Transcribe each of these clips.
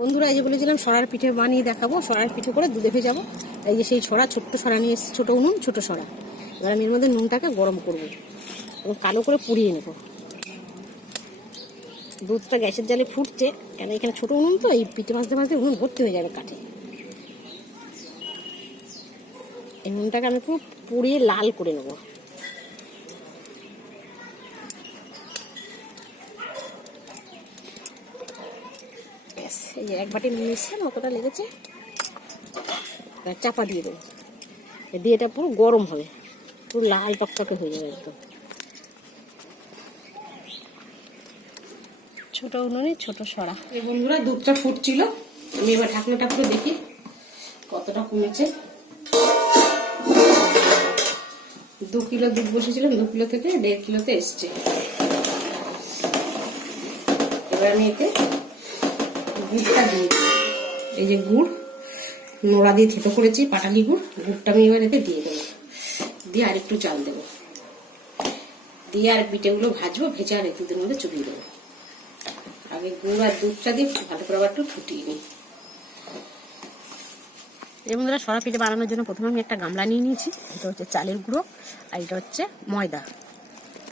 বন্ধুরা এই যে বলেছিলাম সরার পিঠে বানিয়ে দেখাবো, সরার পিঠে করে দুধে ভেজাবো। এই যে সেই সরা, ছোট্ট সরা নিয়ে এসেছি, ছোটো উনুন, ছোটো সরা। এবার আমি এর মধ্যে নুনটাকে গরম করবো এবং কালো করে পুড়িয়ে নেব। দুধটা গ্যাসের জালে ফুটছে, কেন এখানে ছোটো উনুন তো, এই পিঠে ভাজতে ভাজতে উনুন ভর্তি হয়ে যাবে কাঠে। এই নুনটাকে আমি পুরো পুড়িয়ে লাল করে নেবো। এই যে এক বাটি নুন এসছে, কতটা লেগেছে, চাপা দিয়ে দেবো। দিয়ে এটা পুরো গরম হবে, পুরো লাল টকটকে হয়ে যাবে একদম। ছোট উনুনে ছোট সরা। এই বন্ধুরা দুধটা ফুটছিল, আমি এবার ঢাকনাটা পুরো দেখি কতটা কমেছে। 2 কিলো দুধ বসেছিলাম, 2 কিলো থেকে 1.5 কিলোতে এসছে। এবার আমি এতে গুড়টা দিয়ে, এই যে গুড় নোড়া দিয়ে থেতো করেছি, পাটালি গুড়, গুড়টা আমি এবার এতে দিয়ে দেবো। দিয়ে আর একটু চাল দেবো, দিয়ে আর পিঠেগুলো ভাজবো, ভেজে আর দুধের মধ্যে চুবিয়ে দেবো। আগে গুড় আর দুধটা দিয়ে ভালো করে আবার একটু ফুটিয়ে নিই। এই বন্ধুরা সরা পিঠে বানানোর জন্য প্রথমে আমি একটা গামলা নিয়ে নিয়েছি। এটা হচ্ছে চালের গুঁড়ো আর এটা হচ্ছে ময়দা,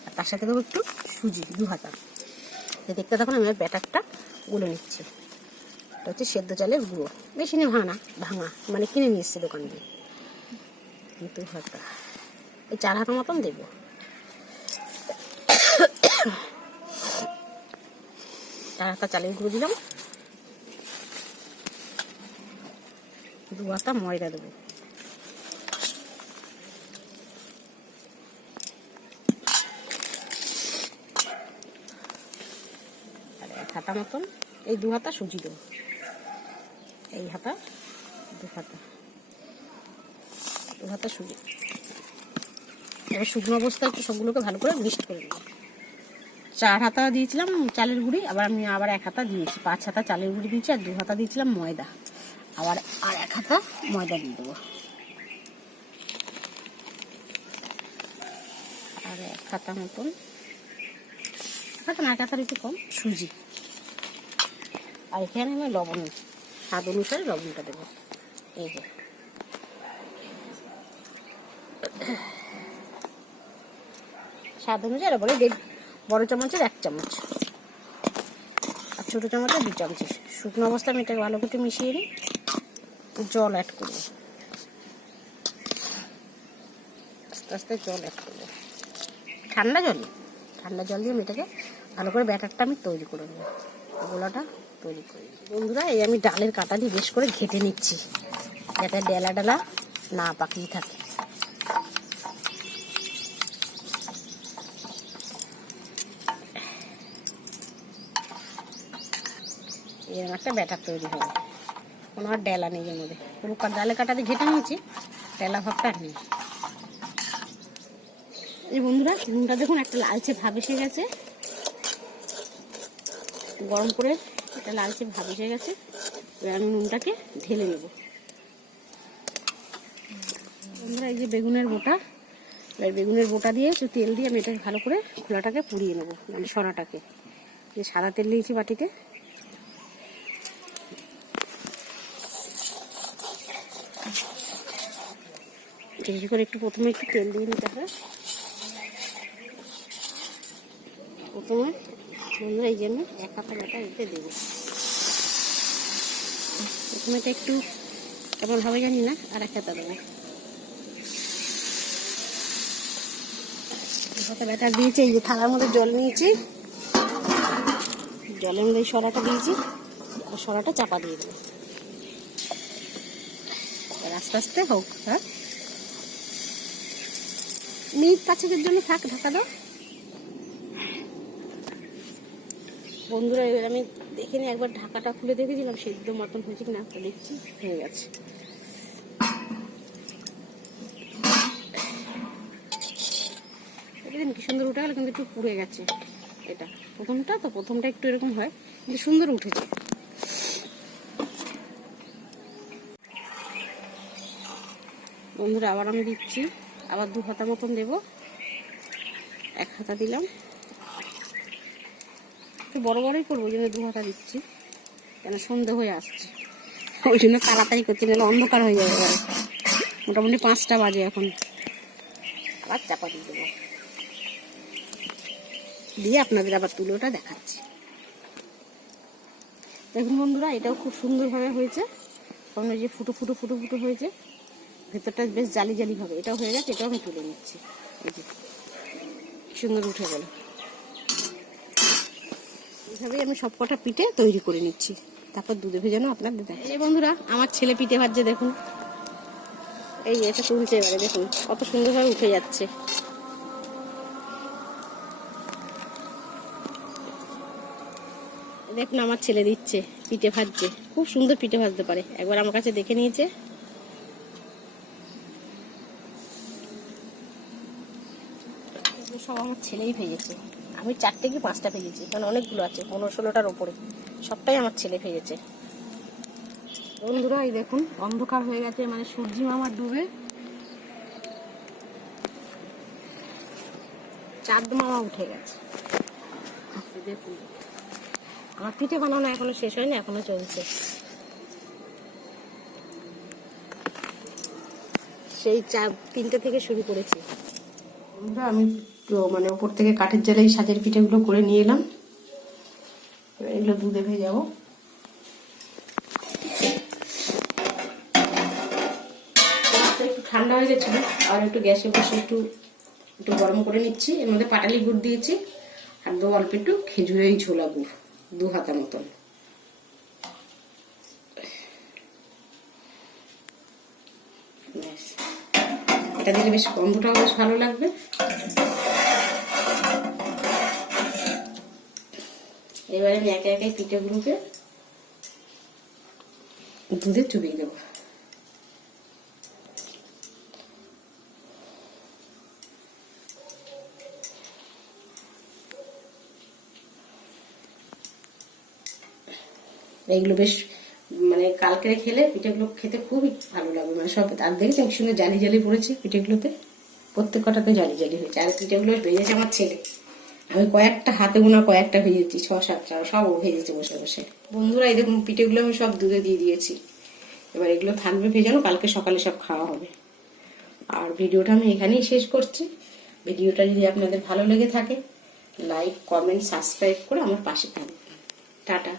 আর তার সাথে দেবো একটু সুজি, 2 হাতা। দেখতে থাকুন, আমি ব্যাটারটা গুলে নিচ্ছি। এটা হচ্ছে সেদ্ধ চালের গুঁড়ো, মেশিনে ভাঙা মানে কিনে নিয়ে এসছি দোকান দিয়ে। 2 হাতা, এই 4 হাতা মতন দেবো। চার হাতা চালের গুঁড়ো দিলাম, 2 হাতা ময়দা দেবো, আর 1 হাতা মতন এই 2 হাতা সুজি দেবো। এই হাতা 2 হাতা সুজি। এবার শুকনো অবস্থায় একটু সবগুলোকে ভালো করে মিক্সড করে নেব। 4 হাতা দিয়েছিলাম চালের গুঁড়ি, আমি 1 হাতা দিয়েছি, 5 হাতা চালের গুঁড়ি দিয়েছি, আর 2 হাতা দিয়েছিলাম ময়দা, আর 1 হাতা ময়দা দিয়ে দেবো, আর 1 হাতা মতন, 1 হাতার একটু কম সুজি। আর এখানে আমি লবণ, স্বাদ অনুসারে লবণটা দেবো। এই যে স্বাদ অনুসারে বলে বড় চামচের 1 চামচ, আর ছোট চামচের 2 চামচ। শুকনো অবস্থায় আমি এটাকে ভালো করে মিশিয়ে নিই, জল অ্যাড করবো, আস্তে আস্তে জল অ্যাড করবো, ঠান্ডা জল দিয়ে আমি এটাকে ভালো করে ব্যাটারটা আমি তৈরি করে নেবো, গোলাটা তৈরি করি। বন্ধুরা এই আমি ডালের কাঁটা দিয়ে বেশ করে ঘেটে নিচ্ছি, যাতে ডেলা ডালা না পাকিয়ে থাকে। এরকম একটা ব্যাটার তৈরি হবে, কোনো আর ডেলা নেই এর মধ্যে, পুরো ডালের কাঁটা দিয়ে ঘেটে নিয়েছি, ডেলা ভাবটা আর নেই। এই বন্ধুরা নুনটা দেখুন একটা লালচে ভাব এসে গেছে, গরম করে একটা লালচে ভাব এসে গেছে। এবার আমি নুনটাকে ঢেলে নেব। বন্ধুরা এই যে বেগুনের বোটা, এবার বেগুনের বোটা দিয়ে একটু তেল দিয়ে আমি এটাকে ভালো করে খোলাটাকে পুড়িয়ে নেবো, মানে সরাটাকে। যে সাদা তেল দিয়েছি বাটিতে, বেশি করে একটু প্রথমে একটু তেল দিয়ে নিতে হবে। প্রথমে বন্ধুরা এই জন্য 1 হাতা ব্যাটা এতে দেবো। প্রথমে এটা একটু কেমন হবে জানি না, আর 1 হাতা দেবো। 1 হাতা ব্যাটার দিয়েছি, এই যে থালার মধ্যে জল নিয়েছি, জলের মধ্যে এই সরাটা দিয়েছি, আর সরাটা চাপা দিয়ে দেবো। আস্তে আস্তে হোক, হ্যাঁ মিনিট 5-এর জন্য থাক, ঢাকা দাও। বন্ধুরা এবার আমি দেখে নিই, একবার ঢাকাটা খুলে দেখেছিলাম সেদ্ধ মতন হয়েছে কিনা, দেখছি হয়ে গেছে। দেখেন কি সুন্দর উঠে গেল, কিন্তু একটু পুড়ে গেছে। এটা প্রথমটা একটু এরকম হয়, কিন্তু সুন্দর উঠেছে। বন্ধুরা আবার আমি দিচ্ছি, আবার 2 হাতা মতন দেবো, 1 হাতা দিলাম, একটু বড় বড়ই করবো, ওই জন্য 2 হাতা দিচ্ছি। কেন সন্ধে হয়ে আসছে, ওই জন্য তাড়াতাড়ি করতে গেলে অন্ধকার হয়ে যাবে। এবারে মোটামুটি 5টা বাজে এখন। আবার চাপা দিয়ে দেবো, দিয়ে আপনাদের আবার তুলে ওটা দেখাচ্ছি। দেখুন বন্ধুরা, এটাও খুব সুন্দরভাবে হয়েছে, কারণ এই যে ফুটো ফুটো ফুটো ফুটো হয়েছে, ভেতরটা বেশ জালি জালি হবে। এটাও হয়ে গেছে, এটাও আমি তুলে নিচ্ছি। এই যে সুন্দর উঠে গেল। এইভাবেই আমি সব কটা পিঠে তৈরি করে নিচ্ছি, তারপর দুধে ভেজানো আপনাদের দেখাচ্ছি। এই বন্ধুরা, আমার ছেলে পিঠে ভাজছে দেখুন, এই এটা তুলছে। এবারে দেখুন কত সুন্দরভাবে উঠে যাচ্ছে। দেখুন আমার ছেলে দিচ্ছে, পিঠে ভাজছে, খুব সুন্দর পিঠে ভাজতে পারে। একবার আমার কাছে দেখে নিয়েছে। সব আমার ছেলেই ভেজেছে, আমি 4টে কি 5টা ভেজেছি, কারণ অনেকগুলো আছে, 15-16টার ওপরে, সবটাই আমার ছেলে ভেজেছে। বন্ধুরা এই দেখুন অন্ধকার হয়ে গেছে, মানে সূর্যি মামা ডুবে চাঁদ মামা উঠে গেছে। দেখুন আমার পিঠে বানানো এখনো শেষ হয়নি, এখনো চলছে। সেই 3টে থেকে শুরু করেছি। আমি মানে ওপর থেকে কাঠের জালে সাজের পিঠেগুলো করে নিয়ে এলাম। এগুলো দুধে ভেজাবো। একটু ঠান্ডা হয়ে গেছিল, আর একটু গ্যাসে বসে একটু গরম করে নিচ্ছি। এর মধ্যে পাটালি গুড় দিয়েছি, আর দেবো অল্প একটু খেজুরের ঝোলা গুড়, 2 হাতা মতন। এটা দিলে বেশ গন্ধটাও বেশ ভালো লাগবে। এবারে আমি একে একে পিঠেগুলোকে দুধে চুবিয়ে দেবো। এইগুলো বেশ মানে কালকে খেলে পিঠেগুলো খেতে খুবই ভালো লাগবে। মানে সব আর দেখছি এক সঙ্গে জালি জালি পড়েছে পিঠেগুলোতে, প্রত্যেক কটাতে জালি জালি হয়েছে। আর পিঠেগুলো ভেজেছে আমার ছেলে, আমি কয়েকটা হাতে গোনা কয়েকটা ভেজেছি, 6-7টা, সব ও ভেজেছে বসে বসে। বন্ধুরা এই দেখুন পিঠেগুলো আমি সব দুধে দিয়ে দিয়েছি। এবার এগুলো থাকবে ভেজানো, কালকে সকালে সব খাওয়া হবে। আর ভিডিওটা আমি এখানেই শেষ করছি। ভিডিওটা যদি আপনাদের ভালো লেগে থাকে, লাইক, কমেন্ট, সাবস্ক্রাইব করে আমার পাশে থাকবেন। টাটা।